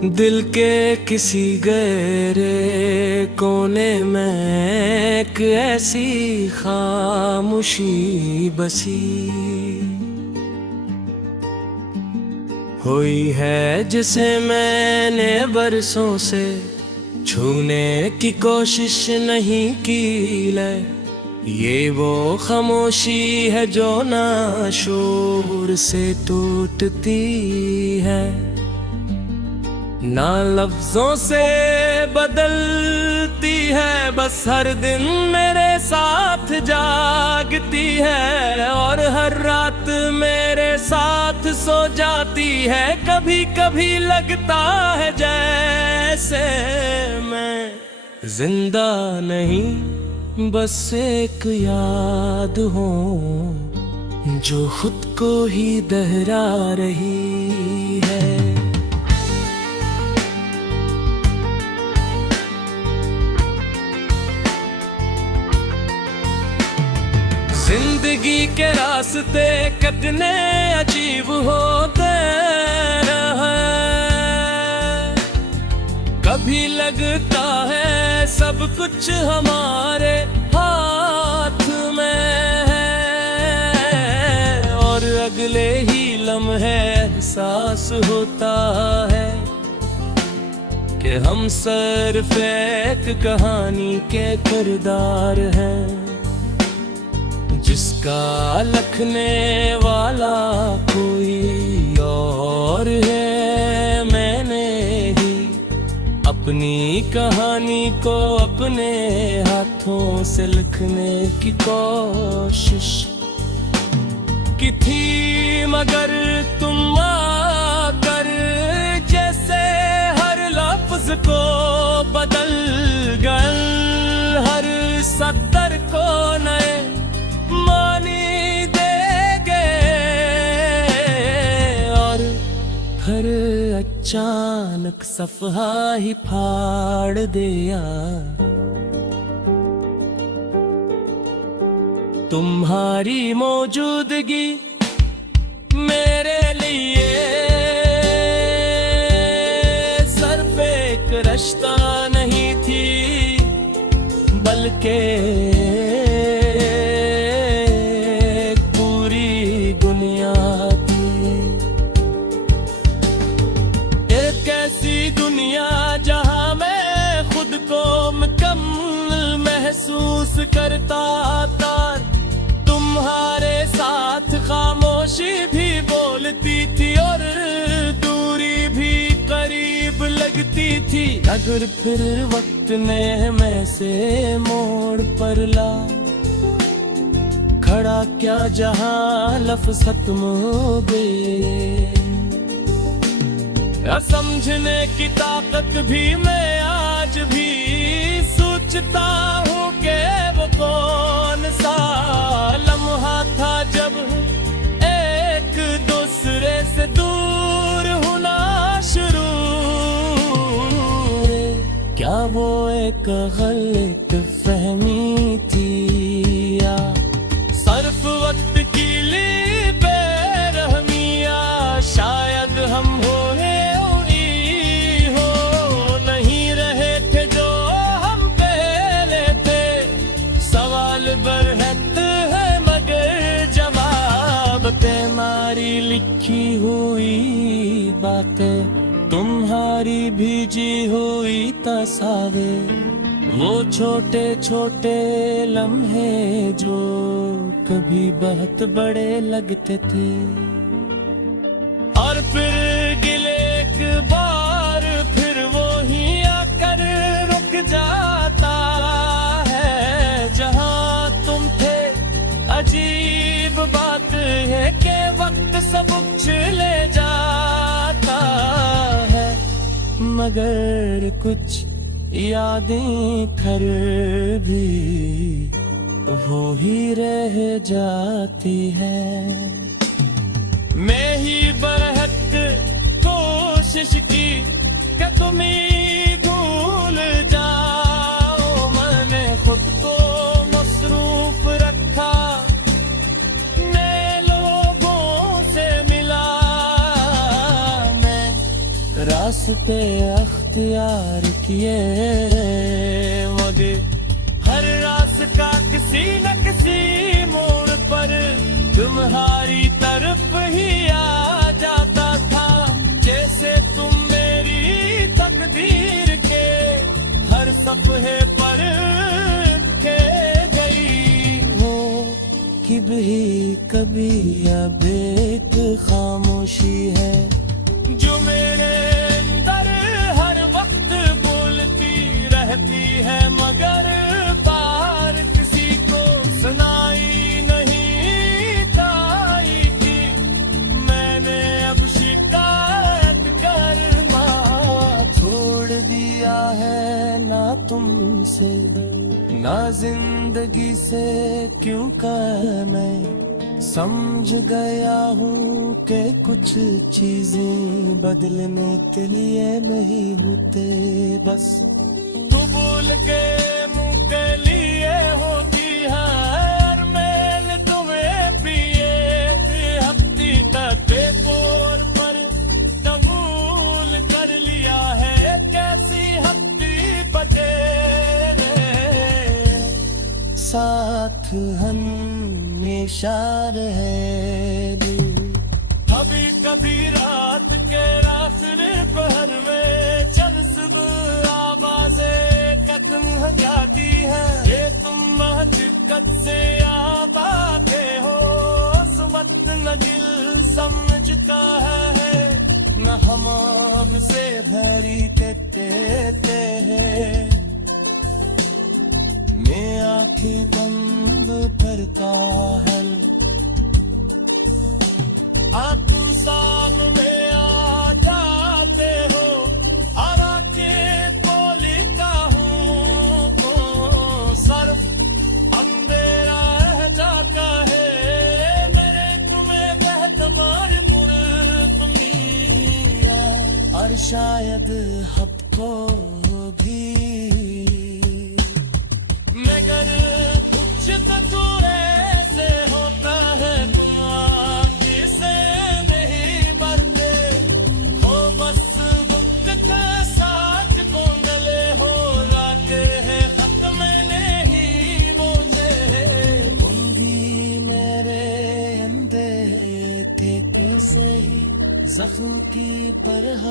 दिल के किसी गहरे कोने में एक ऐसी खामोशी बसी हुई है जिसे मैंने बरसों से छूने की कोशिश नहीं की। ले ये वो खामोशी है जो ना शोर से टूटती है, ना लफ्जों से बदलती है, बस हर दिन मेरे साथ जागती है और हर रात मेरे साथ सो जाती है। कभी कभी लगता है जैसे मैं जिंदा नहीं, बस एक याद हो जो खुद को ही दोहरा रही है। जिंदगी के रास्ते कितने अजीब होते हैं, कभी लगता है सब कुछ हमारे हाथ में है और अगले ही लम्हे एहसास होता है कि हम सिर्फ एक कहानी के किरदार हैं, जिसका लिखने वाला कोई और है। मैंने ही अपनी कहानी को अपने हाथों से लिखने की कोशिश की थी, मगर तुम आकर जैसे हर लफ्ज को बदल गए, हर सत्तर को नए मानी देगे और हर अचानक सफहा ही फाड़ दिया। तुम्हारी मौजूदगी मेरे लिए सिर्फ एक रिश्ता नहीं थी, बल्कि महसूस करता था। तुम्हारे साथ खामोशी भी बोलती थी और दूरी भी करीब लगती थी। अगर फिर वक्त ने मैं से मोड़ पर ला खड़ा, क्या जहां लफ्ज खत्म हो गए, समझने की ताकत भी मैं आज भी सोचता हूँ कि वो कौन सा लम्हा था जब एक दूसरे से दूर होना शुरू। क्या वो एक गलत फहमी थी या सिर्फ वक्त की ली बेरहमिया? शायद हम हो तुम्हारी लिखी हुई बातें, तुम्हारी भीजी हुई तस्वीर, वो छोटे छोटे लम्हे जो कभी बहुत बड़े लगते थे। और फिर गिले एक बार फिर वो ही आकर रुक जाता है जहां तुम थे। अजीब बात है कि वक्त सब कुछ ले जाता है, मगर कुछ यादें खर भी वो ही रह जाती है। मैं ही बरहक कोशिश की कि तुम ही भूल जाओ, मैंने खुद को मसरूफ रखा, रास्ते अख्तियार किए, मगर हर रास्ता किसी न किसी मोड़ पर तुम्हारी तरफ ही आ जाता था। जैसे तुम मेरी तकदीर के हर सफ़हे पर के गई हो, कि भी कभी अब एक खामोशी है जो मेरे अंदर हर वक्त बोलती रहती है, मगर बाहर किसी को सुनाई नहीं ताई कि मैंने अब शिकायत करना छोड़ दिया है। ना तुमसे ना जिंदगी से, क्यों कर मैं समझ गया हूँ कि कुछ चीजें बदलने के लिए नहीं होते, बस तू भूल के मुँह के लिए होती है। और मैंने तुम्हें पिए हफ्ती तक तौर पर कबूल कर लिया है, कैसी हफ्ती बचे साथ हमेशा रहे। कभी कभी रात के रास्ते पहर में चल सुबह आवाज़ें कदम जाती है, ये तुम महजिद से आबादे हो, उस वक्त न दिल समझता है न हमाम से भरी कहते हैं। मैं आँखें बंद करता है, आप तुम सामने आ जाते हो, और आँखें खोलता हूँ तो सर्फ अंधेरा रह जाता है। मेरे तुम्हें बेहतमार मुर्दमिया, और शायद आपको भी, मगर कुछ तो दूर ऐसे होता है तुम आँखों से नहीं बढ़ते हो, बस वक्त के साथ गोंदले हो जाते हैं, खत्म नहीं होते। तुम भी मेरे अंदर थे कैसे ही जख्म की तरह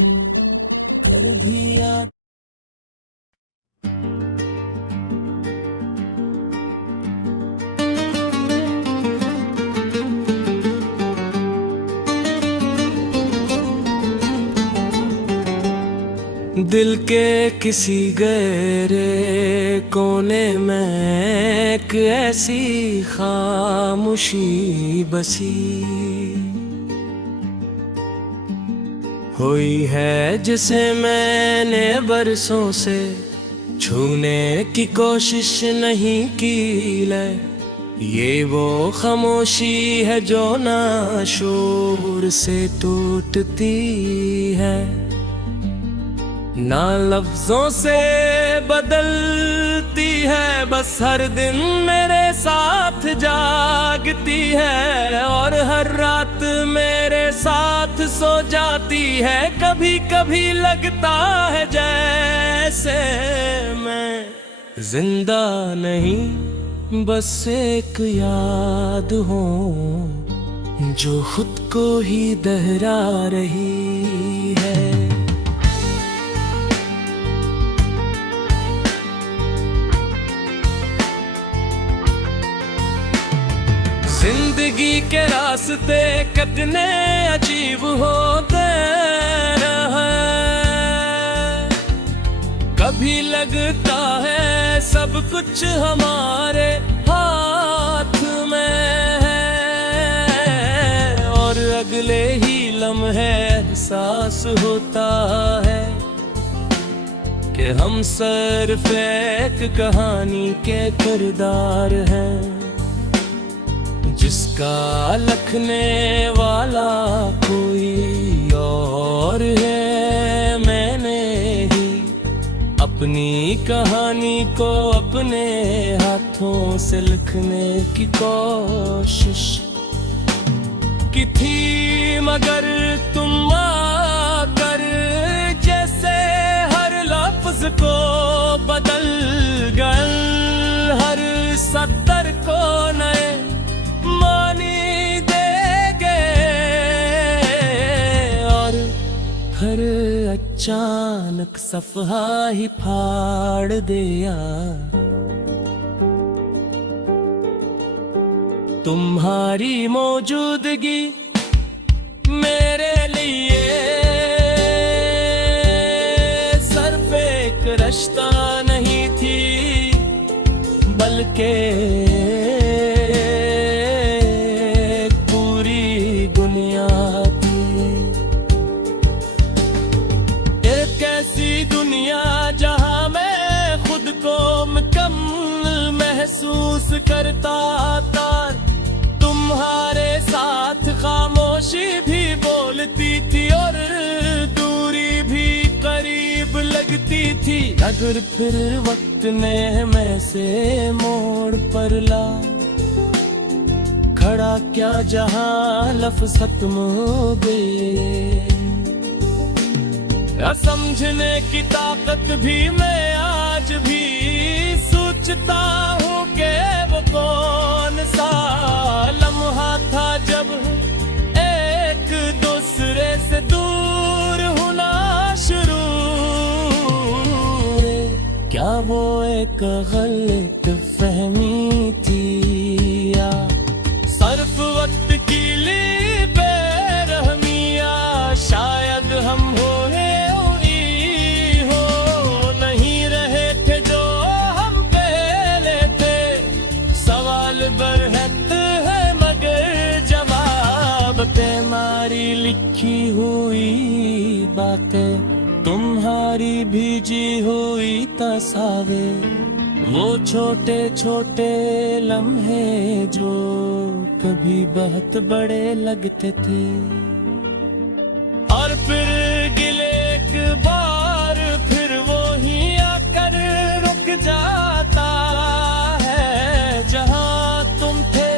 हूँ, कर भी याद दिल के किसी गहरे कोने में एक ऐसी खामोशी बसी हुई है, जिसे मैंने बरसों से छूने की कोशिश नहीं की। ले ये वो खामोशी है जो ना शोर से टूटती है, ना लफ्जों से बदलती है, बस हर दिन मेरे साथ जागती है, और हर रात मेरे साथ सो जाती है। कभी कभी लगता है जैसे मैं जिंदा नहीं, बस एक याद हो जो खुद को ही दोहरा रही है। जिंदगी के रास्ते कितने अजीब होते हैं, कभी लगता है सब कुछ हमारे हाथ में है, और अगले ही लम्हे एहसास होता है कि हम सिर्फ एक कहानी के किरदार हैं, जिसका लिखने वाला कोई और है। मैंने ही अपनी कहानी को अपने हाथों से लिखने की कोशिश की थी, मगर तुम आकर अचानक सफहा ही फाड़ दिया। तुम्हारी मौजूदगी मेरे लिए सिर्फ एक रिश्ता नहीं थी, बल्कि पूरी दुनिया थी। एक ऐसी दुनिया जहां मैं खुद को मुकम्मल महसूस करता था। तुम्हारे साथ खामोशी भी बोलती थी और दूरी भी करीब लगती थी। अगर फिर वक्त ने मैं से मोड़ पर ला खड़ा, क्या जहां लफ्ज़ खत्म हो गए। समझने की ताकत भी मैं आज भी सोचता हूँ कि वो कौन सा लम्हा था जब एक दूसरे से दूर होना शुरू। क्या वो एक गलत फहमी थी या सिर्फ वक्त की ली बेरहमिया। शायद हम हो नहीं रहे थे जो हम पहले थे। सवाल बरहत है मगर जवाब पे हमारी लिखी हुई बातें, तुम्हारी भीजी हुई तस्वीर, वो छोटे छोटे लम्हे जो कभी बहुत बड़े लगते थे। और फिर गिले एक बार फिर वो ही आकर रुक जाता है जहां तुम थे।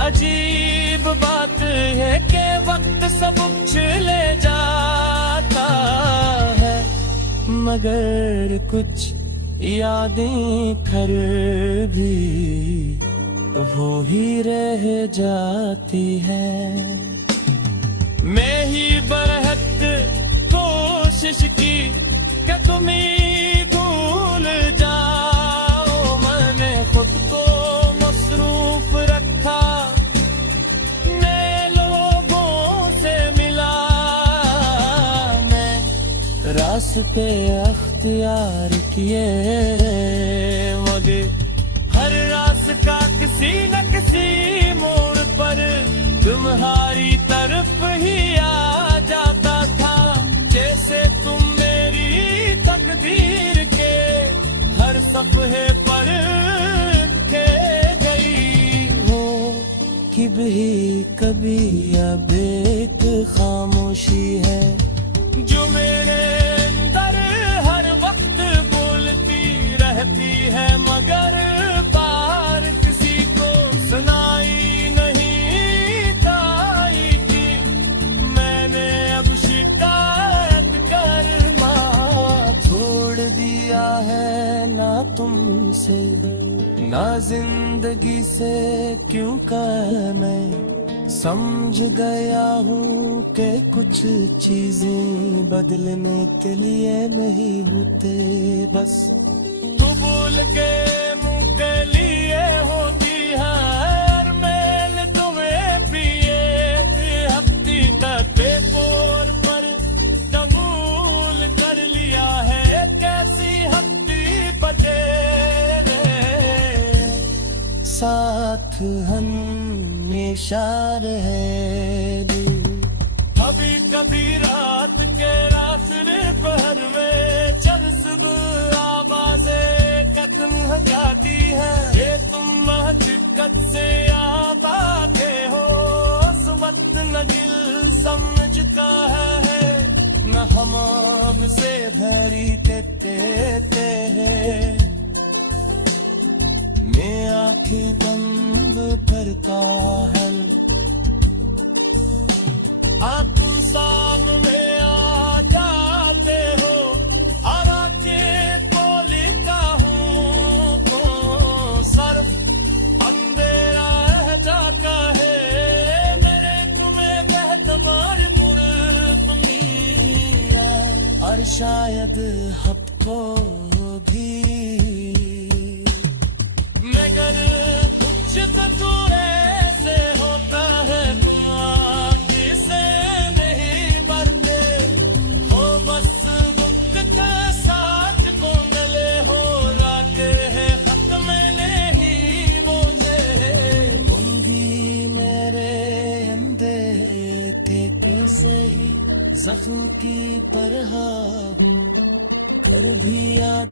अजीब बात है कि वक्त सब ले जाता है, मगर कुछ यादें खर भी वो ही रह जाती है। मैं ही बरहक कोशिश की कि तुम ही भूल जाओ। मैंने खुद को मसरूफ रखा, मैं लोगों से मिला, मैं रास्ते अख्तियार किए, मगर हर रास्ता किसी न किसी मोड़ पर तुम्हारी तरफ ही आ जाता था। जैसे तुम मेरी तकदीर के हर सफ़हे पर के गई हो। कि भी कभी अब एक खामोशी है जो मेरे अंदर हर वक्त बोलती रहती है, मगर पार किसी को सुनाई है। ना तुमसे ना जिंदगी से क्यों कर मैं समझ गया हूँ कि कुछ चीजें बदलने के लिए नहीं होते, बस तू भूल के मुँह के लिए होती है। और मैंने तुम्हें पिए हफ्ती तक पेपर पर कबूल कर लिया है। साथ हमेशा रहेगी। कभी कभी रात के रास्ते पहर में चल सुबह आवाज़ें कत्ल जाती है। ये तुम दिक्कत से याद आते हो, सुमत न दिल समझता है, न हमाम से भरी देते हैं। मैं आँखें बंद करता है, आप तुम सामने आ जाते हो। और आँखें खोलता हूँ तो सिर्फ अंधेरा रह जाता है। मेरे तुम्हें तुम्हारे मुर्द में शायद हफ्तों भी मगर कुछ तो तूने से होता है तुम आगे से नहीं बढ़ते हो बस वक्त के साथ को मिले हो राके है खत में नहीं बोलते तुम भी मेरे अंधे कैसे ही जख्म की तरह हूँ कर भी याद